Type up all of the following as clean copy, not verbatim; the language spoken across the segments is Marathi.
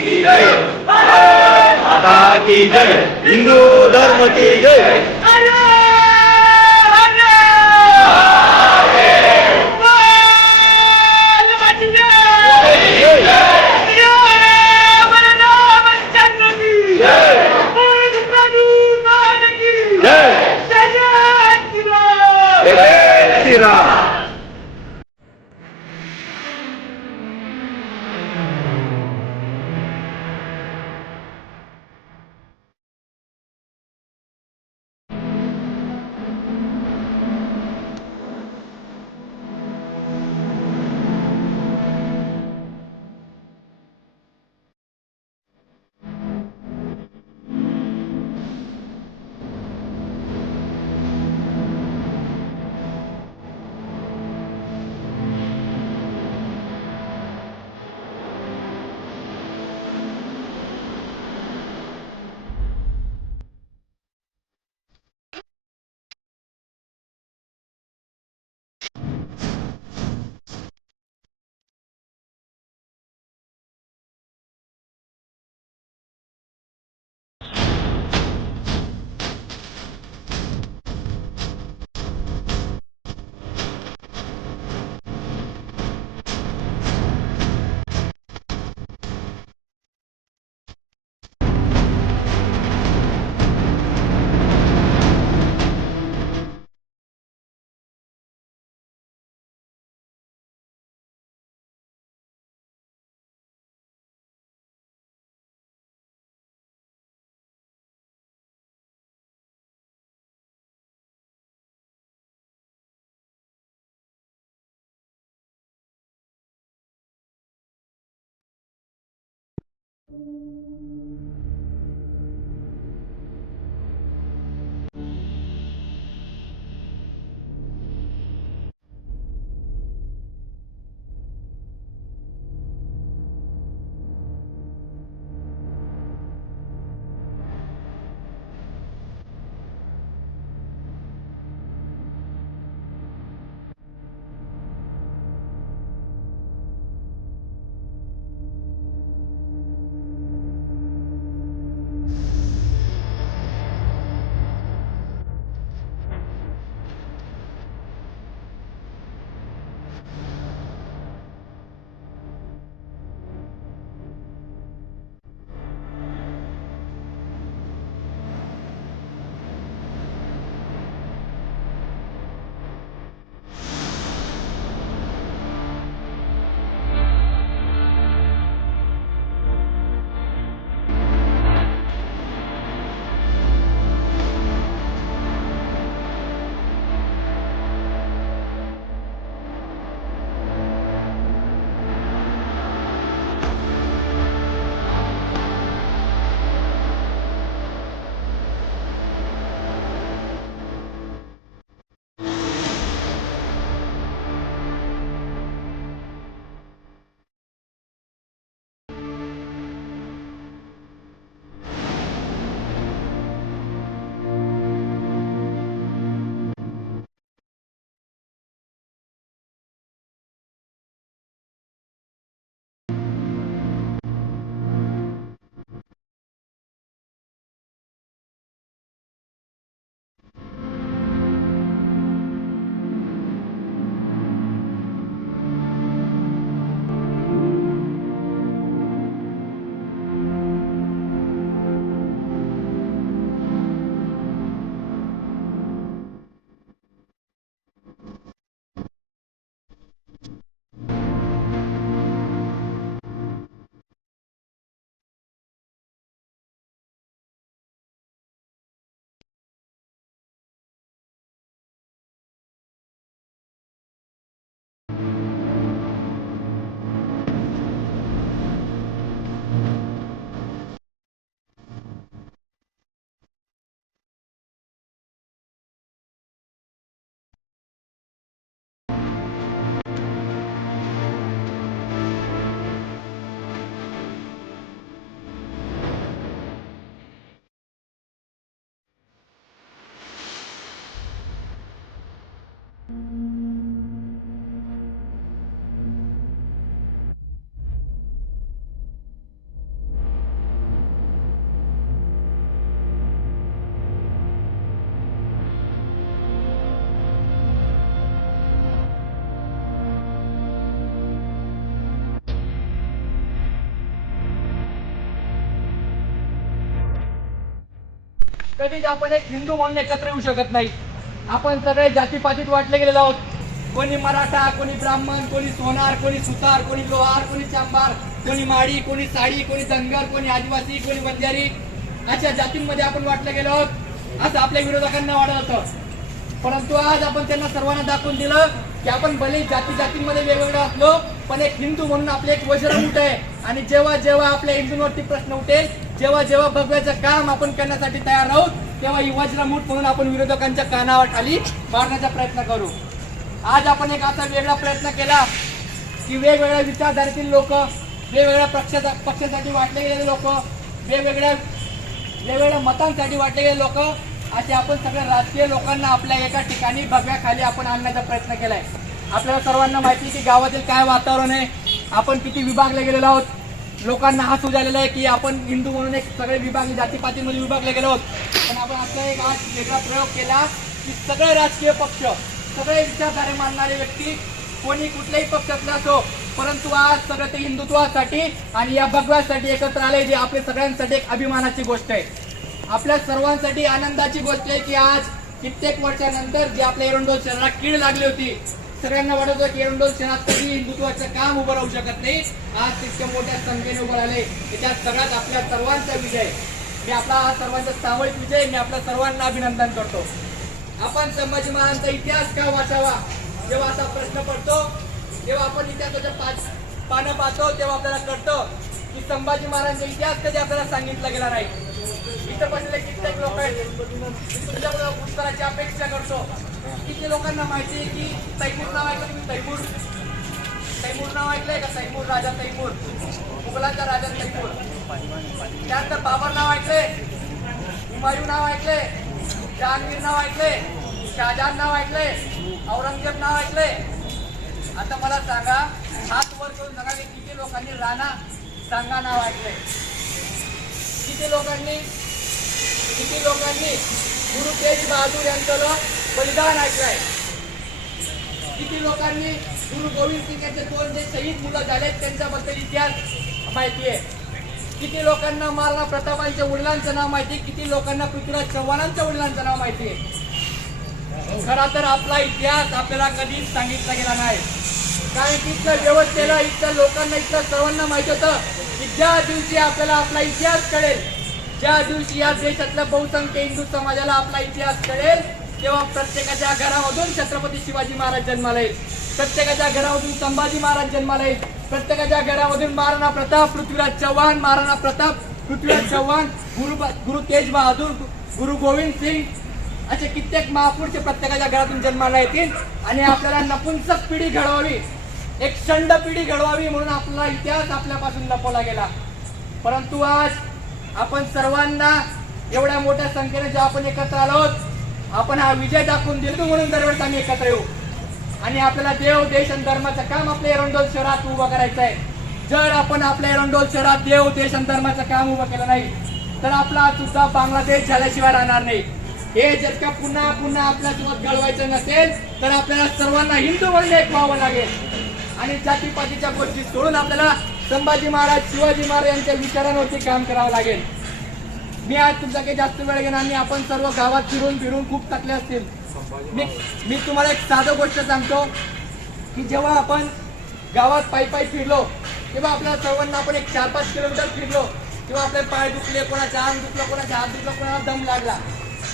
की जय, भारत माता की जय, हिंदू धर्म की जय. कधीच आपण एक हिंदू म्हणून एकत्र येऊ शकत नाही. आपण सगळे जातीपातीत वाटले गेलेलो आहोत. कोणी मराठा, कोणी ब्राह्मण, कोणी सोनार, कोणी सुतार, कोणी लोहार, कोणी चांबार, कोणी माडी, कोणी साडी, कोणी धनगर, कोणी आदिवासी, कोणी बंजारी, अशा जातींमध्ये आपण वाटले गेलो आहोत असं आपल्या विरोधकांना वाटत होतं. परंतु आज आपण त्यांना सर्वांना दाखवून दिलं की आपण भले जातींमध्ये वेगवेगळे असलो पण एक हिंदू म्हणून आपले एक वज्रमूठ आहे. आणि जेव्हा जेव्हा आपल्या हिंदूंवरती प्रश्न उठेल, जेव्हा जेव्हा भगव्याचं काम आपण करण्यासाठी तयार आहोत, तेव्हा ही वज्रमूठ म्हणून आपण विरोधकांच्या कानावर खाली मारण्याचा प्रयत्न करू. आज आपण एक असा वेगळा प्रयत्न केला की वेगवेगळ्या विचारधारेतील लोक, वेगवेगळ्या पक्षासाठी वाटले गेलेले लोक, वेगवेगळ्या मतांसाठी वाटले गेलेले लोक, असे आपण सगळ्या राजकीय लोकांना आपल्या एका ठिकाणी भगव्याखाली आपण आणण्याचा प्रयत्न केलाय. आपल्याला सर्वांना माहिती आहे की गावातील काय वातावरण आहे, आपण किती विभागले गेलेलो आहोत. लोकांना हा झालेला आहे की आपण हिंदू म्हणून एक सगळे विभाग जातीपातीमध्ये विभागले गेलो आहोत. पण आपण आपला एक आज वेगळा प्रयोग केला की सगळे राजकीय पक्ष, सगळे विचारधारे मानणारे व्यक्ती, कोणी कुठल्याही पक्षातला असो, परंतु आज सगळं ते हिंदुत्वासाठी आणि या भगव्यासाठी एकत्र आले, जे आपल्या सगळ्यांसाठी एक अभिमानाची गोष्ट आहे. आपल्या सर्वांसाठी आनंदाची गोष्ट आहे की आज कित्येक वर्षानंतर जे आपल्या एरंडोल शहराला कीड लागली होती, सगळ्यांना वाटत होतं की एरंडोल शहरात कधी हिंदुत्वाचं काम उभं राहू शकत नाही, आज तितक्या मोठ्या संख्येने उभं राहिले. त्याच्यात सगळ्यात आपल्या सर्वांचा विजय. मी आपला हा सर्वांचा सामूहिक विजय, मी आपल्या सर्वांना अभिनंदन करतो. आपण संभाजी महाराजांचा इतिहास का वाचावा जेव्हा असा प्रश्न पडतो, जेव्हा आपण इतिहासाच्या पानं पाहतो, तेव्हा आपल्याला कळतं की संभाजी महाराजांचा इतिहास कधी आपल्याला सांगितला गेला नाही. इथं बसलेले कित्येक लोक आहेत, तुमच्याकडे उत्तराची अपेक्षा करतो. किती लोकांना माहिती आहे की तैमूर नाव ऐकलं तुम्ही? तैमूर नाव ऐकलंय का? तैमूर, राजा तैमूर, मुघलांचा राजा तैमूर. त्यानंतर बाबर नाव ऐकले, हुमायूं नाव ऐकले, जहांगीर नाव ऐकले, शहाजहान नाव ऐकले, औरंगजेब नाव ऐकले. आता मला सांगा, हात वर करून सांगा की किती लोकांनी राणा सांगा नाव ऐकले? किती लोकांनी गुरु तेज बहादूर यांचं बलिदान ऐकलंय? किती लोकांनी गुरु गोविंद सिंग यांचे 2 जे शहीद मुलं झालेत त्यांच्याबद्दल इतिहास माहिती आहे? किती लोकांना महाराणा प्रतापांच्या वडिलांचं नाव माहिती आहे? किती लोकांना पृथ्वीराज चव्हाणांच्या वडिलांचं नाव माहिती आहे? खरा तर आपला इतिहास आपल्याला कधीच सांगितला गेला नाही. कारण की इथल्या व्यवस्थेला, इथल्या लोकांना, इथल्या सर्वांना माहिती होतं की ज्या दिवशी आपल्याला आपला इतिहास कळेल, ज्या दिवशी या देशातल्या बहुसंख्य हिंदू समाजाला आपला इतिहास कळेल, तेव्हा प्रत्येकाच्या घरामधून छत्रपती शिवाजी महाराज जन्माला येईल, प्रत्येकाच्या घरामधून संभाजी महाराज जन्माला येईल, प्रत्येकाच्या घरामधून महाराणा प्रताप, पृथ्वीराज चव्हाण, महाराणा प्रताप, पृथ्वीराज चव्हाण, गुरु तेज बहादूर, गुरु गोविंद सिंग असे कित्येक महापुरुष प्रत्येकाच्या घरातून जन्माला येतील. आणि आपल्याला नपुंसक पिढी घडवावी, एक षंड पिढी घडवावी म्हणून आपला इतिहास आपल्यापासून लपवला गेला. परंतु आज आपण सर्वांना एवढ्या मोठ्या संख्येने जेव्हा आपण एकत्र आलो, आपण हा विजय दाखवून दिलो म्हणून दरवेळेस आम्ही एकत्र येऊ. आणि आपल्याला देव, देश आणि धर्माचं काम आपल्या एरंडोल शहरात उभं करायचं आहे. जर आपण आपल्या एरंडोल शहरात देव, देश आणि धर्माचं काम उभं केलं नाही तर आपला सुद्धा बांगलादेश झाल्याशिवाय राहणार नाही. हे जर का पुन्हा पुन्हा आपल्यासोबत घडवायचं नसेल तर आपल्याला सर्वांना हिंदू म्हणून एक व्हावं लागेल. आणि जातीपातीच्या गोष्टी सोडून आपल्याला संभाजी महाराज, शिवाजी महाराज यांच्या विचारांवरती काम करावं लागेल. मी आज तुमचा काही जास्त वेळ घेणार नाही. आपण सर्व गावात फिरून खूप थकले असतील. मी तुम्हाला एक साधं गोष्ट सांगतो की जेव्हा आपण गावात पायी फिरलो तेव्हा आपल्या सर्वांना आपण एक 4-5 किलोमीटर फिरलो तेव्हा आपले पाय दुखले, कोणाचे अंग दुखलं, कोणाचा हात दुखला, कोणाला दम लागला.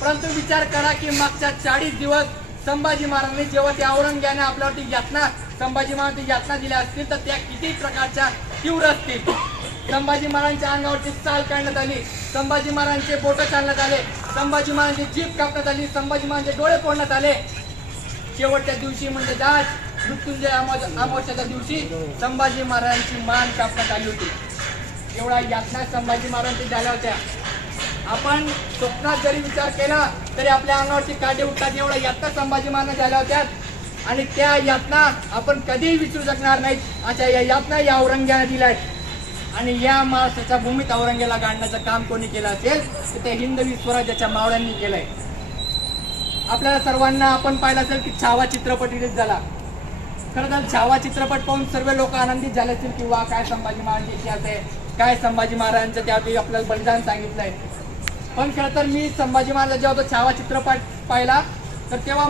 परंतु विचार करा की मागच्या 40 दिवस संभाजी महाराजांनी जेव्हा त्या औरंगजेबाने आपल्यावरती यातना, संभाजी महाराजांनी यातना दिल्या असतील तर त्या किती प्रकारच्या तीव्र असतील. संभाजी महाराजांच्या अंगावरची साल काढण्यात आली, संभाजी महाराजांचे बोट चालण्यात आले, संभाजी महाराजांची जीभ कापण्यात आली, संभाजी महाराजांचे डोळे फोडण्यात आले. शेवटच्या दिवशी म्हणजे आज मृत्युंजय अमावस्याच्या दिवशी संभाजी महाराजांची मान कापण्यात आली होती. एवढा यातना संभाजी महाराजांची झाल्या होत्या. आपण स्वप्नात जरी विचार केला तरी आपल्या अंगावरती काटे उठतात. एवढा यातना संभाजी महाराज झाल्या होत्या आणि त्या यातना आपण कधीही विसरू शकणार नाहीत. अशा या यातना या औरंगजेबाने दिल्या आहेत. आणि या महाराष्ट्राच्या भूमीत औरंगजेबाला गाडण्याचं काम कोणी केलं असेल तर ते हिंदवी स्वराज्याच्या मावळ्यांनी केलंय. आपल्याला सर्वांना आपण पाहिलं असेल की छावा चित्रपट रिलीज झाला. खरं तर छावा चित्रपट पाहून सर्व लोक आनंदित झाले असतील की वा काय संभाजी महाराजांचा इतिहास आहे, काय संभाजी महाराजांचं त्यावेळी आपल्याला बलिदान सांगितलंय. पण खरं तर मी संभाजी महाराज जेव्हा तो छावा चित्रपट पाहिला तर तेव्हा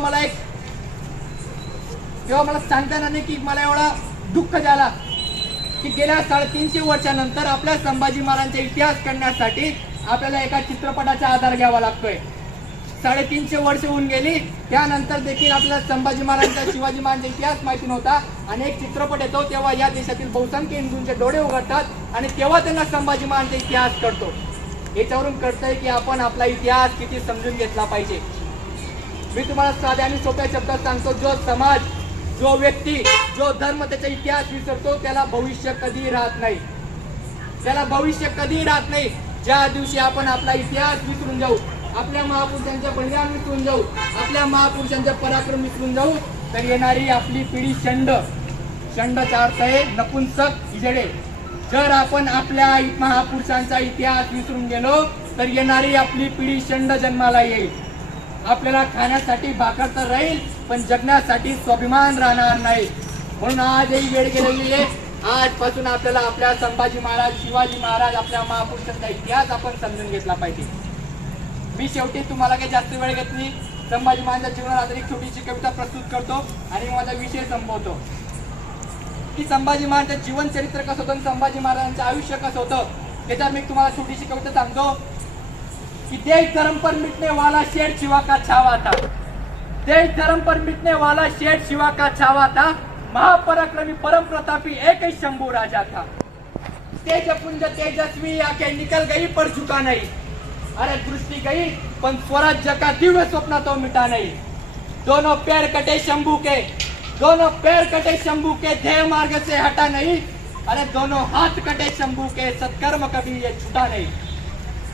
मला सांगताना नाही की मला एवढा दुःख झाला की गेल्या 350 वर्षानंतर आपल्या संभाजी महाराजांचा इतिहास करण्यासाठी आपल्याला एका चित्रपटाचा आधार घ्यावा लागतोय. 350 वर्ष होऊन गेली, त्यानंतर देखील आपल्याला संभाजी महाराजांचा शिवाजी महाराजांचा इतिहास माहिती नव्हता आणि एक चित्रपट येतो तेव्हा या देशातील बहुसंख्य हिंदूंचे डोळे उघडतात आणि तेव्हा त्यांना संभाजी महाराजांचा इतिहास कळतो. याच्यावरून कळतंय की आपण आपला इतिहास किती समजून घेतला पाहिजे. मी तुम्हाला साध्या आणि सोप्या शब्दात सांगतो, जो समाज, जो व्यक्ती, जो धर्म त्याचा इतिहास विसरतो त्याला भविष्य कधी राहत नाही. त्याला भविष्य कधी राहत नाही. ज्या दिवशी आपण आपला इतिहास विसरून जाऊ, आपल्या महापुरुषांचे बलिदान विसरून जाऊ, आपल्या महापुरुषांचे पराक्रम विसरून जाऊ, तर येणारी आपली पिढी षंडचा अर्थ आहे नपुंसक, हिजडे. जर आपण आपल्या महापुरुषांचा इतिहास विसरून गेलो तर येणारी आपली पिढी षंड जन्माला येईल. आपल्याला खाण्यासाठी भाकर तर राहील पण जगण्यासाठी स्वाभिमान राहणार नाही. म्हणून आज ही वेळ गेलेली आहे. आजपासून आपल्याला आपल्या संभाजी महाराज, शिवाजी महाराज, आपल्या महापुरुषांचा इतिहास आपण समजून घेतला पाहिजे. मी शेवटी तुम्हाला काही जास्त वेळ घेत नाही, संभाजी महाराजांच्या जीवनावर आधारित एक छोटीशी कविता प्रस्तुत करतो आणि माझा विषय संपवतो की संभाजी महाराजांचं जीवन चरित्र कसं होतं, संभाजी महाराजांचं आयुष्य कसं होतं. त्याच्यावर मी तुम्हाला छोटीशी कविता सांगतो कि देश धर्म पर मिटने वाला शेर शिवा का छावा था. देश धर्म पर मिटने वाला शेर शिवा का छावा था. महापराक्रमी परम प्रतापी एक ही शंभू राजा था. तेजपुंज तेजस्वी आंखें निकल गई पर झुका नहीं. अरे दृष्टि गई पण स्वराज्य का दिव्य स्वप्न तो मिटा नहीं. दोनों पैर कटे शंभू के, दोनों पैर कटे शंभू के, ध्येय मार्ग से हटा नहीं. अरे दोनों हाथ कटे शंभू के, सत्कर्म कभी ये छूटा नहीं.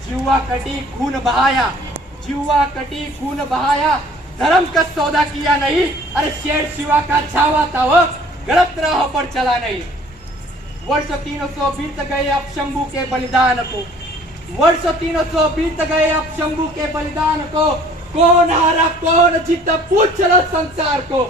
जीवा कटी खून बहाया, जीवा कटी खून बहाया, धर्म का सौदा किया नहीं. अरे शेर शिवा का छावा था वो, गलत राह पर चला नहीं. वर्ष 300 बीत गए अब शंभू के बलिदान को, वर्ष 300 बीत गए अब शंभू के बलिदान को. कौन हारा कौन जीता पूछ लो संसार को.